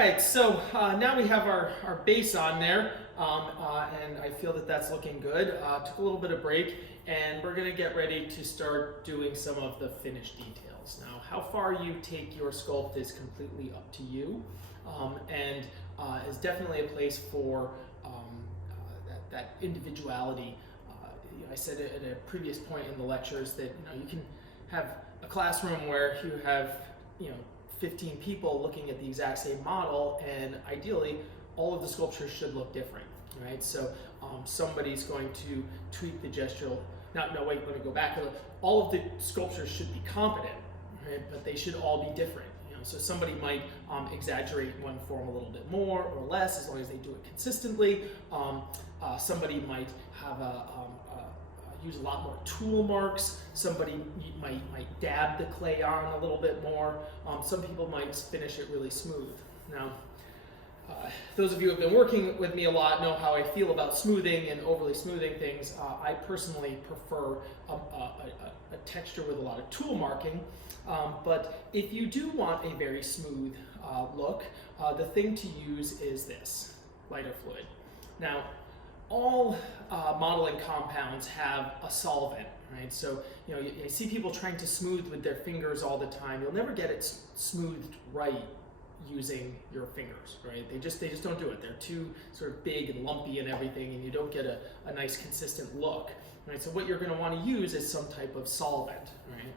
right, so now we have our base on there, and I feel that that's looking good. Took a little bit of break, and we're gonna get ready to start doing some of the finished details. Now, how far you take your sculpt is completely up to you, and is definitely a place for that individuality. I said at a previous point in the lectures that you can have a classroom where you have 15 people looking at the exact same model, and ideally all of the sculptures should look different, right? So somebody's going to tweak the gestural. No, wait, let me go back. All of the sculptures should be competent, right? But they should all be different. So somebody might exaggerate one form a little bit more or less, as long as they do it consistently. Somebody might have use a lot more tool marks. Somebody might dab the clay on a little bit more. Some people might finish it really smooth. Now, those of you who have been working with me a lot know how I feel about smoothing and overly smoothing things. I personally prefer a texture with a lot of tool marking. But if you do want a very smooth look, the thing to use is this, lighter fluid. Now, all modeling compounds have a solvent, right? So you see people trying to smooth with their fingers all the time. You'll never get it smoothed right using your fingers, right? They just don't do it. They're too sort of big and lumpy and everything, and you don't get a nice consistent look, right? So what you're going to want to use is some type of solvent, right?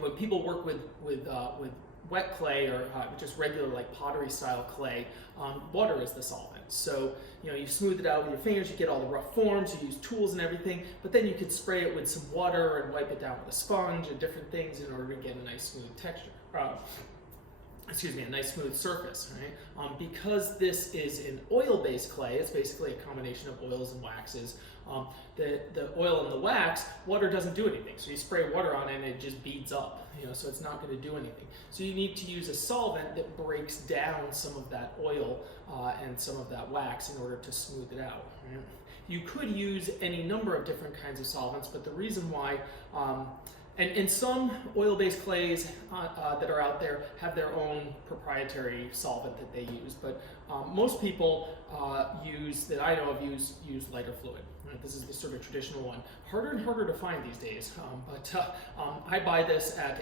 When people work with wet clay or just regular like pottery style clay, water is the solvent. So you smooth it out with your fingers, you get all the rough forms, you use tools and everything, but then you could spray it with some water and wipe it down with a sponge and different things in order to get a nice smooth texture. A nice smooth surface, right? Because this is an oil-based clay, it's basically a combination of oils and waxes. The oil and the wax, water doesn't do anything. So you spray water on it and it just beads up, so it's not going to do anything. So you need to use a solvent that breaks down some of that oil and some of that wax in order to smooth it out. Right? You could use any number of different kinds of solvents, but the reason why and some oil-based clays that are out there have their own proprietary solvent that they use, but most people that I know of use lighter fluid. Right? This is the sort of traditional one. Harder and harder to find these days, but I buy this at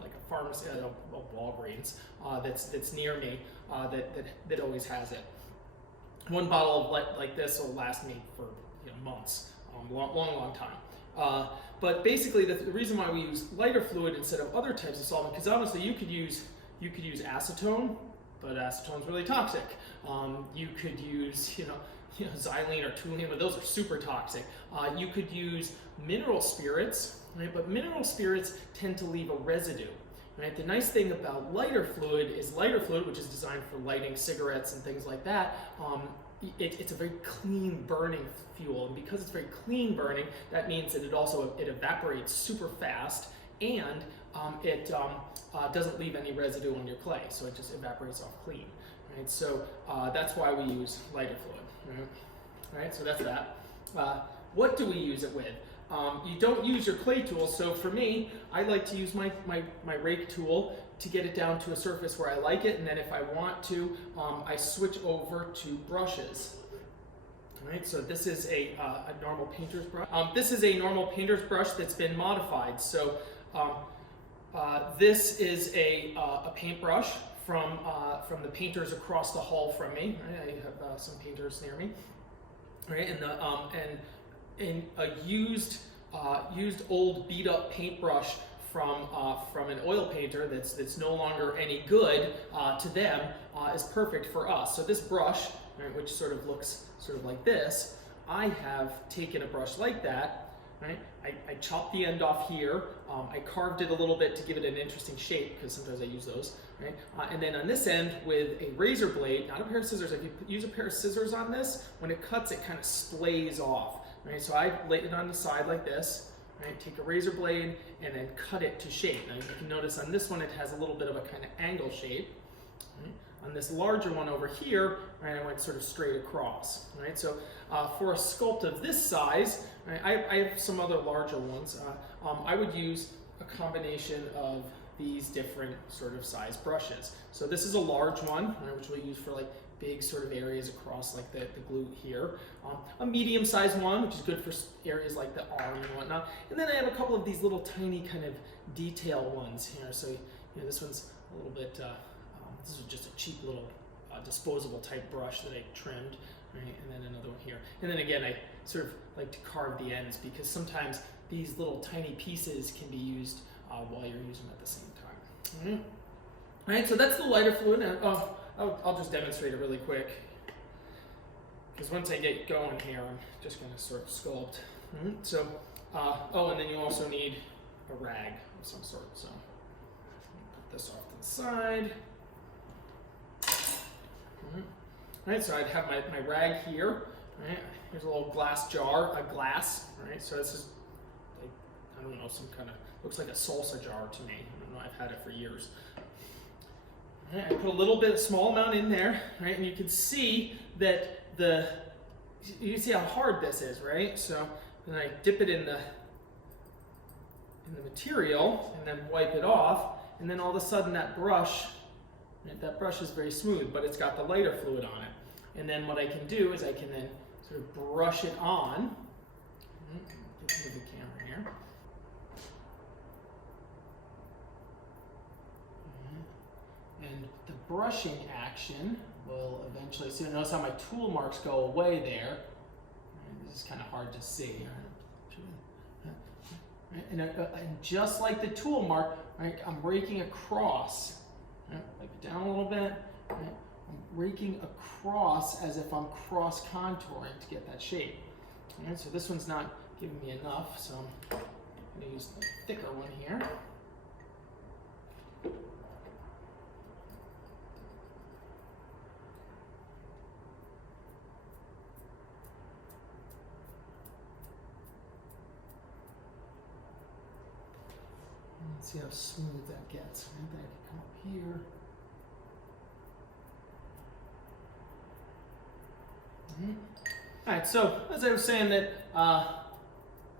like a pharmacy, a Walgreens that's near me that always has it. One bottle of like this will last me for months, long time. But basically, the reason why we use lighter fluid instead of other types of solvent, because honestly, you could use acetone, but acetone's really toxic. You could use xylene or toluene, but those are super toxic. You could use mineral spirits, right? But mineral spirits tend to leave a residue. Right? The nice thing about lighter fluid, which is designed for lighting cigarettes and things like that. It's a very clean burning fuel, and because it's very clean burning, that means that it evaporates super fast, and it doesn't leave any residue on your clay, so it just evaporates off clean. Right? So that's why we use lighter fluid. Right? So that's that. What do we use it with? You don't use your clay tool, so for me, I like to use my rake tool to get it down to a surface where I like it, and then if I want to, I switch over to brushes. All right, so this is a normal painter's brush. This is a normal painter's brush that's been modified. So this is a paintbrush from the painters across the hall from me. Right? I have some painters near me. Right, and a used old beat up paintbrush from an oil painter that's no longer any good to them is perfect for us. So this brush, right, which sort of looks sort of like this, I have taken a brush like that, right? I chopped the end off here. I carved it a little bit to give it an interesting shape, because sometimes I use those, right? And then on this end with a razor blade, not a pair of scissors. If you use a pair of scissors on this, when it cuts, it kind of splays off, right? So I laid it on the side like this. Right, take a razor blade and then cut it to shape. Now you can notice on this one it has a little bit of a kind of angle shape. Right? On this larger one over here, right, I went sort of straight across. Right? So for a sculpt of this size, right, I have some other larger ones. I would use a combination of these different sort of size brushes. So this is a large one, right, which we'll use for like big sort of areas across like the glute here. A medium-sized one, which is good for areas like the arm and whatnot. And then I have a couple of these little tiny kind of detail ones here. So this one's a little bit, this is just a cheap little disposable type brush that I trimmed, right? And then another one here. And then again, I sort of like to carve the ends because sometimes these little tiny pieces can be used while you're using them at the same time. All right, so that's the lighter fluid. And, I'll just demonstrate it really quick because once I get going here, I'm just going to sort of sculpt. So, oh, and then you also need a rag of some sort. So, put this off to the side. All right, so I'd have my rag here. Right, here's a little glass jar, a glass. Right, so this is, like, I don't know, some kind of looks like a salsa jar to me. I don't know. I've had it for years. Right, I put a little bit, small amount in there, right, and you can see that you can see how hard this is, right? So then I dip it in the material and then wipe it off, and then all of a sudden that brush is very smooth, but it's got the lighter fluid on it. And then what I can do is I can then sort of brush it on. Get rid of the camera here. And the brushing action will eventually, so notice how my tool marks go away there. This is kind of hard to see. And just like the tool mark, right, I'm raking across. Right, wipe it down a little bit. Right, I'm raking across as if I'm cross contouring to get that shape. Right, so this one's not giving me enough, so I'm going to use the thicker one here. Let's see how smooth that gets. Right? Then I can come up here. All right, so as I was saying that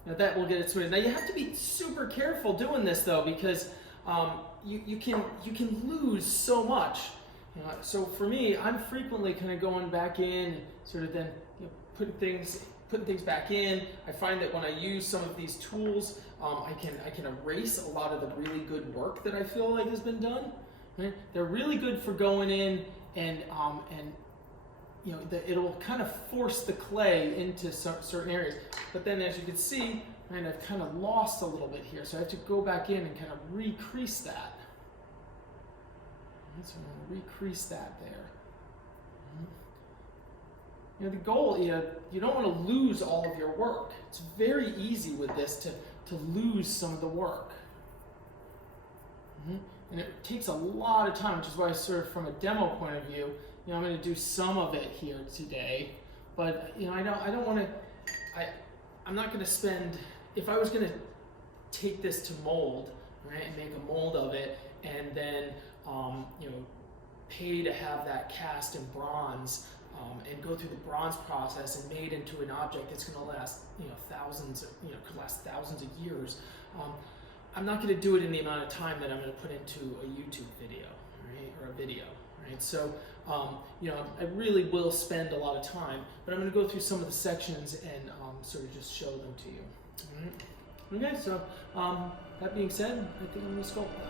that will get it smooth. Now you have to be super careful doing this though, because you can lose so much. So for me, I'm frequently kind of going back in, and sort of then putting things back in. I find that when I use some of these tools, I can erase a lot of the really good work that I feel like has been done. Right? They're really good for going in and it'll kind of force the clay into certain areas. But then, as you can see, right, I've kind of lost a little bit here, so I have to go back in and kind of recrease that. So I'm going to recrease that there. The goal, you don't want to lose all of your work. It's very easy with this to lose some of the work. And it takes a lot of time, which is why sort of from a demo point of view, I'm going to do some of it here today. But, I don't want to, I'm not going to spend, if I was going to take this to mold, right, and make a mold of it, and then, pay to have that cast in bronze, and go through the bronze process and made into an object that's going to last, thousands, could last thousands of years. I'm not going to do it in the amount of time that I'm going to put into a YouTube video, right, or a video, right? So, I really will spend a lot of time, but I'm going to go through some of the sections and sort of just show them to you. All right? Okay, so that being said, I think I'm going to sculpt now.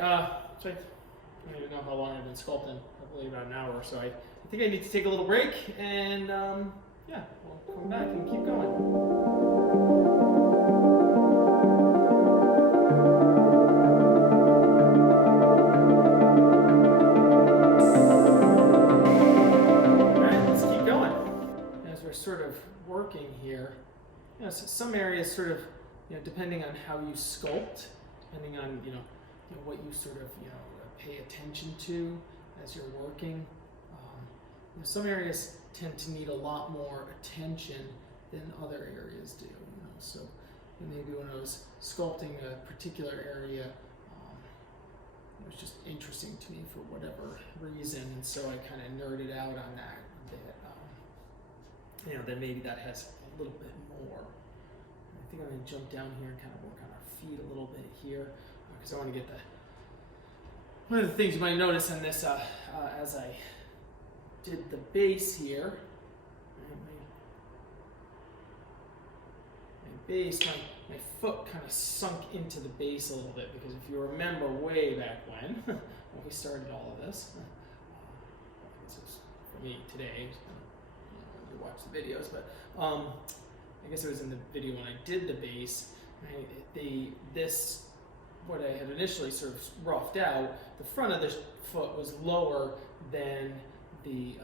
right, so I don't even know how long I've been sculpting, probably about an hour or so. I think I need to take a little break, and yeah, we'll come back and keep going. Alright, let's keep going. As we're sort of working here, you know, so some areas sort of, you know, depending on how you sculpt, depending on, you know, what you sort of, you know, pay attention to as you're working. You know, some areas tend to need a lot more attention than other areas do. You know, so maybe when I was sculpting a particular area, it was just interesting to me for whatever reason, and so I kind of nerded out on that a bit. You know, then maybe that has a little bit more. I think I'm going to jump down here and kind of work on our feet a little bit here, because I want to get the. One of the things you might notice in this, as I did the base here, my base, my foot kind of sunk into the base a little bit, because if you remember way back when we started all of this, this was for me today, you watch the videos, but I guess it was in the video when I did the base, what I had initially sort of roughed out, the front of the foot was lower than the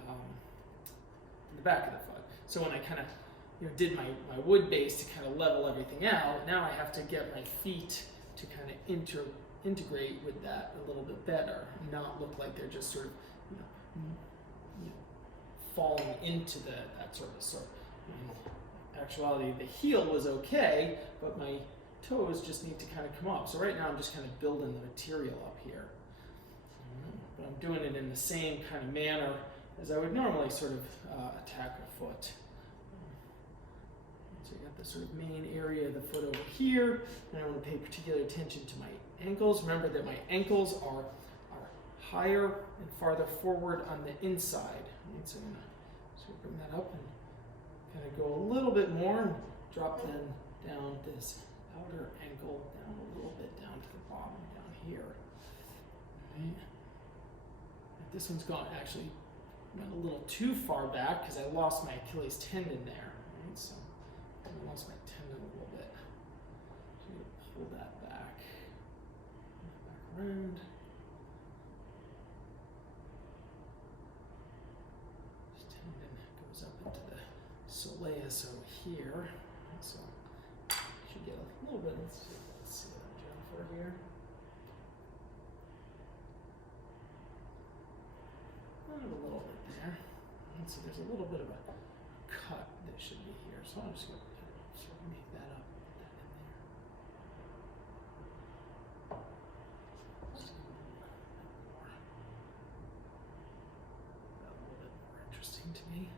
back of the foot. So when I kind of, you know, did my wood base to kind of level everything out, now I have to get my feet to kind of integrate with that a little bit better, and not look like they're just sort of, you know falling into that sort of sort. In actuality, the heel was okay, but my toes just need to kind of come up. So right now I'm just kind of building the material up here. But I'm doing it in the same kind of manner as I would normally sort of attack a foot. So you got the sort of main area of the foot over here, and I want to pay particular attention to my ankles. Remember that my ankles are higher and farther forward on the inside. Right? So I'm going to sort of bring that up and kind of go a little bit more and drop them down this outer ankle down a little bit down to the bottom down here. Right. This one's gone actually went a little too far back because I lost my Achilles tendon there. Right, so I lost my tendon a little bit. So I'm going to pull that back around. This tendon goes up into the soleus over here. So should get a little bit. Let's see what I'm doing for here. A little bit there. And so there's a little bit of a cut that should be here. So I'm just going to sort of make that up, put that in there. Just a little bit more interesting to me.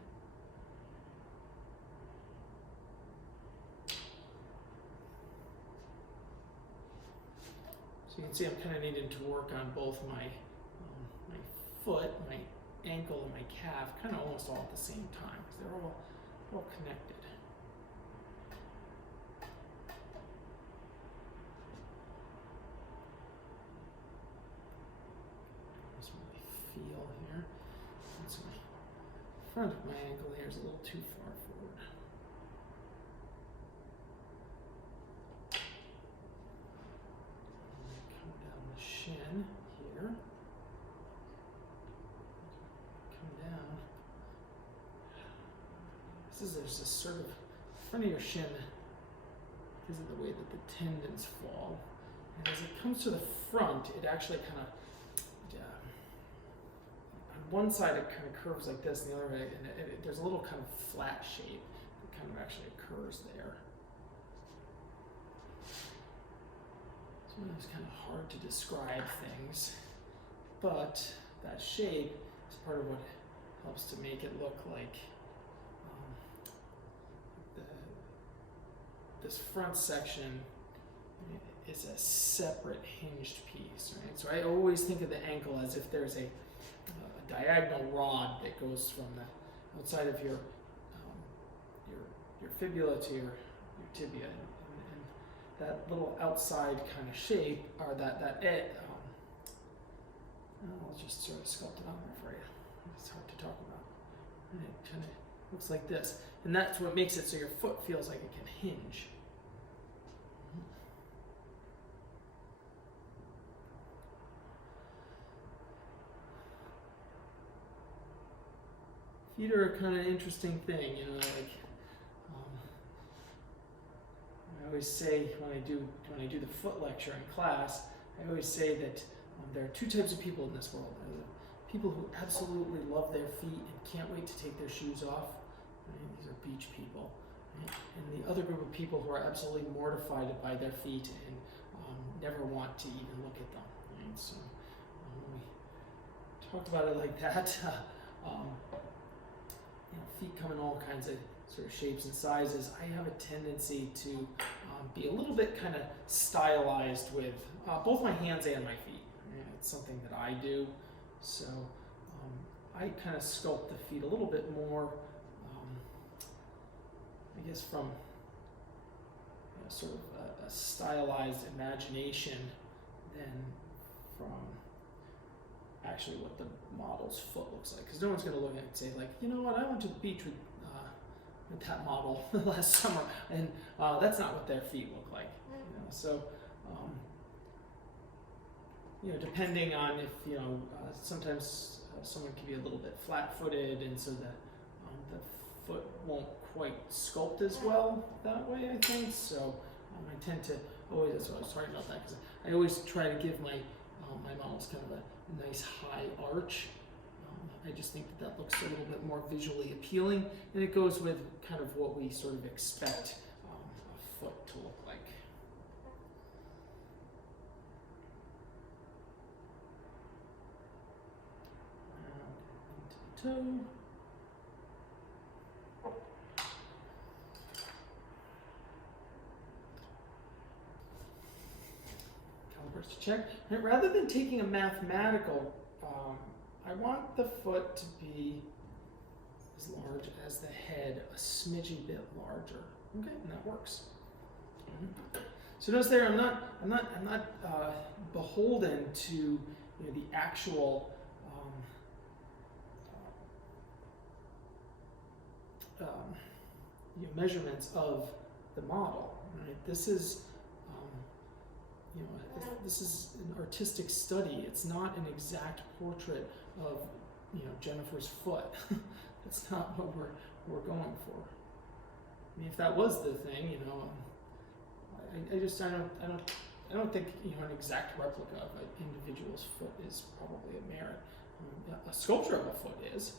So you can see I'm kind of needing to work on both my foot, my ankle, and my calf, kind of almost all at the same time, because they're all connected. Just really feel here. And so my front of my ankle here is a little too far forward. Come down the shin here. There's this sort of front of your shin because of the way that the tendons fall, and as it comes to the front, it actually kind of on one side it kind of curves like this, and the other way, and there's a little kind of flat shape that kind of actually occurs there. So it's kind of hard to describe things, but that shape is part of what helps to make it look like this front section is a separate hinged piece, right? So I always think of the ankle as if there's a diagonal rod that goes from the outside of your fibula to your tibia, and that little outside kind of shape, or that I'll just sort of sculpt it on there for you. It's hard to talk about. And it kind of looks like this. And that's what makes it so your foot feels like it can hinge. Feet are a kind of interesting thing, you know, like I always say when I do the foot lecture in class, I always say that there are two types of people in this world. There are the people who absolutely love their feet and can't wait to take their shoes off. Right? These are beach people. Right? And the other group of people who are absolutely mortified by their feet and never want to even look at them. Right? So when we talk about it like that, you know, feet come in all kinds of sort of shapes and sizes. I have a tendency to be a little bit kind of stylized with both my hands and my feet. Right? It's something that I do. So I kind of sculpt the feet a little bit more, I guess from sort of a stylized imagination than from actually what the model's foot looks like. Because no one's going to look at it and say like, you know what, I went to the beach with that model last summer, and that's not what their feet look like. You know? So, you know, depending on if, you know, sometimes someone can be a little bit flat-footed, and so that the foot won't quite sculpt as well that way, I think. So I tend to always, that's what I was talking about that, because I always try to give my my models kind of a nice high arch. I just think that looks a little bit more visually appealing, and it goes with kind of what we sort of expect a foot to look like. Into the toe. Calipers to check. And rather than taking a mathematical, I want the foot to be as large as the head, a smidgy bit larger. Okay, and that works. So notice there, I'm not beholden to, you know, the actual you know, measurements of the model. Right? This is you know, this is an artistic study. It's not an exact portrait of, you know, Jennifer's foot. That's not what we're going for. I mean, if that was the thing, you know, I don't think, you know, an exact replica of an individual's foot is probably a merit. A sculpture of a foot is.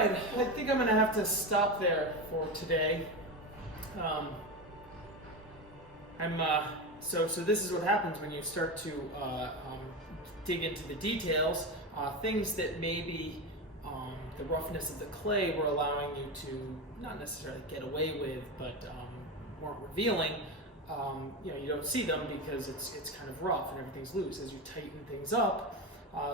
right, I think I'm gonna have to stop there for today. So this is what happens when you start to dig into the details. Things that maybe the roughness of the clay were allowing you to not necessarily get away with, but weren't revealing. You don't see them because it's kind of rough and everything's loose. As you tighten things up,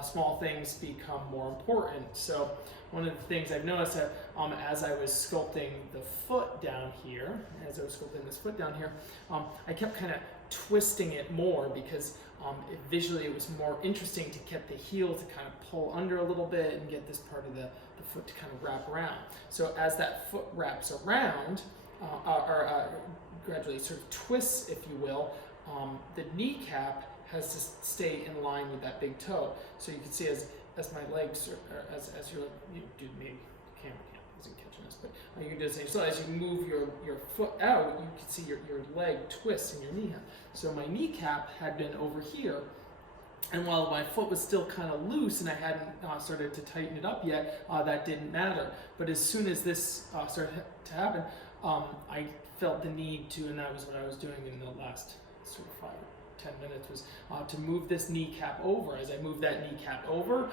small things become more important. So one of the things I've noticed that as I was sculpting the foot down here, I kept kind of twisting it more because visually it was more interesting to get the heel to kind of pull under a little bit and get this part of the foot to kind of wrap around. So as that foot wraps around, gradually sort of twists, if you will, the kneecap has to stay in line with that big toe. So you can see as my legs, as you do, maybe the camera isn't catching us, but you can do the same. So as you move your foot out, you can see your leg twists in your kneecap. So my kneecap had been over here, and while my foot was still kind of loose and I hadn't started to tighten it up yet, that didn't matter. But as soon as this started to happen, I felt the need to, and that was what I was doing in the last sort of 5 or 10 minutes, was to move this kneecap over. As I move that kneecap over,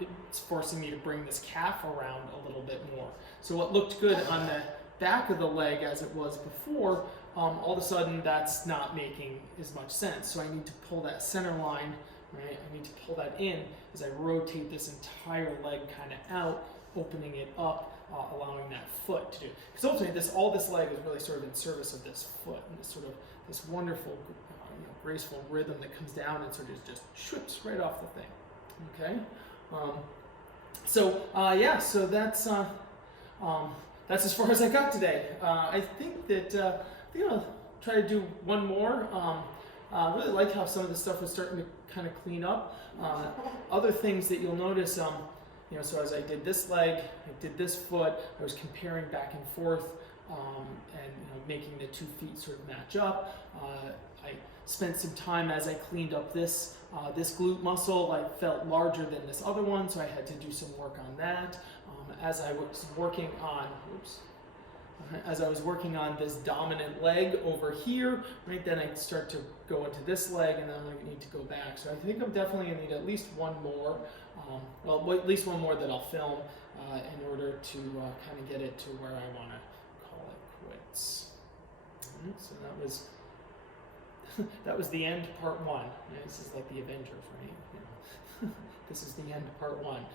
it's forcing me to bring this calf around a little bit more. So what looked good on the back of the leg as it was before, all of a sudden that's not making as much sense. So I need to pull that center line, right? I need to pull that in as I rotate this entire leg kind of out, opening it up, allowing that foot to do. Because ultimately, all this leg is really sort of in service of this foot and this wonderful, graceful rhythm that comes down and sort of just shoots right off the thing. Okay. So that's as far as I got today. I think that I'll try to do one more. I really like how some of the stuff was starting to kind of clean up. Other things that you'll notice. So as I did this leg, I did this foot, I was comparing back and forth and making the 2 feet sort of match up. I spent some time as I cleaned up this glute muscle. I felt larger than this other one, so I had to do some work on that. As I was working on this dominant leg over here, right, then I start to go into this leg, and then I need to go back. So I think I'm definitely going to need at least one more, at least one more that I'll film in order to kind of get it to where I want to call it quits. Right, so that was the end, part 1. Right, this is like the Avengers, right? This is the end, part 1.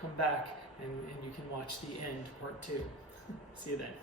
Come back and you can watch the end, part 2. See you then.